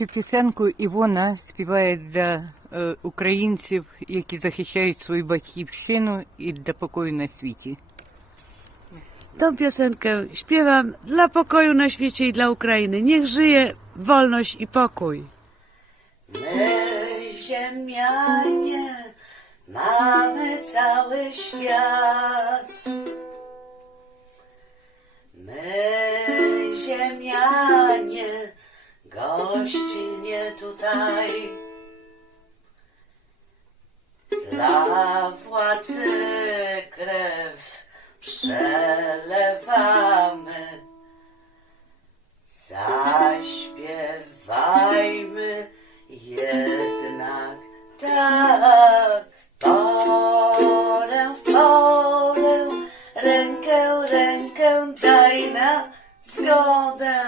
Цю пісенку Івона співає для е, українців, які захищають свою батьківщину і для покою на світі. Tą piosenkę śpiewam dla pokoju na świecie i dla Ukrainy. Niech żyje wolność i pokój. My, ziemianie, mamy cały świat. Tutaj. Dla władcy krew przelewamy. Zaśpiewajmy jednak tak porę, w porę, rękę, rękę daj na zgodę.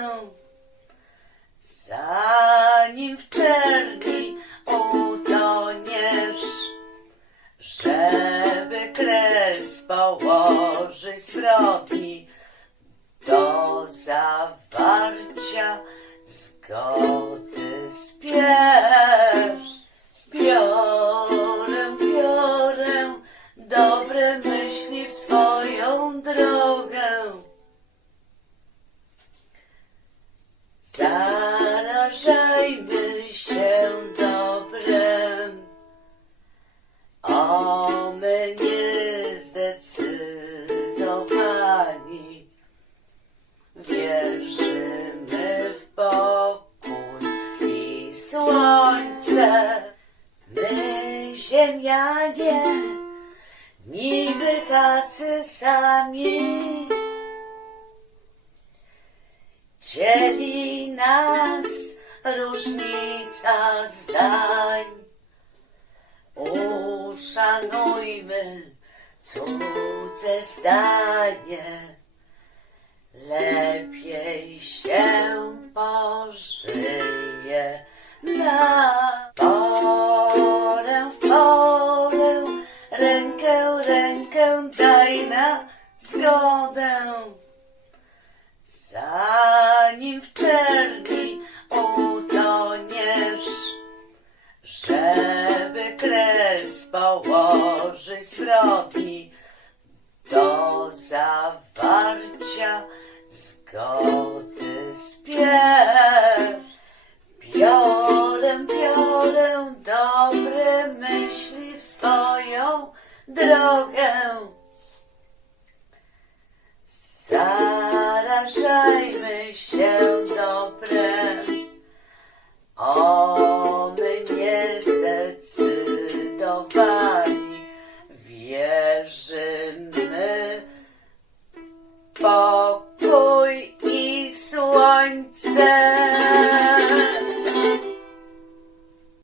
Położyć zbrodni, do zawarcia zgody spiesz. Biorę, biorę dobre myśli w swoją drogę. Zarażajmy niezdecydowani wierzymy w pokój i słońce. My ziemianie, niby tacy sami. Dzieli nas różnica zdań. Uszanujmy cudze zdanie. Na porę, w porę, rękę, rękę daj na zgodę. Zanim w czerni utoniesz, żeby kres położyć zbrodni, do zawarcia zgody biorę dobre myśli w swoją drogę. Zarażajmy się dobrem. O my niezdecydowani wierzymy pokój i słońce.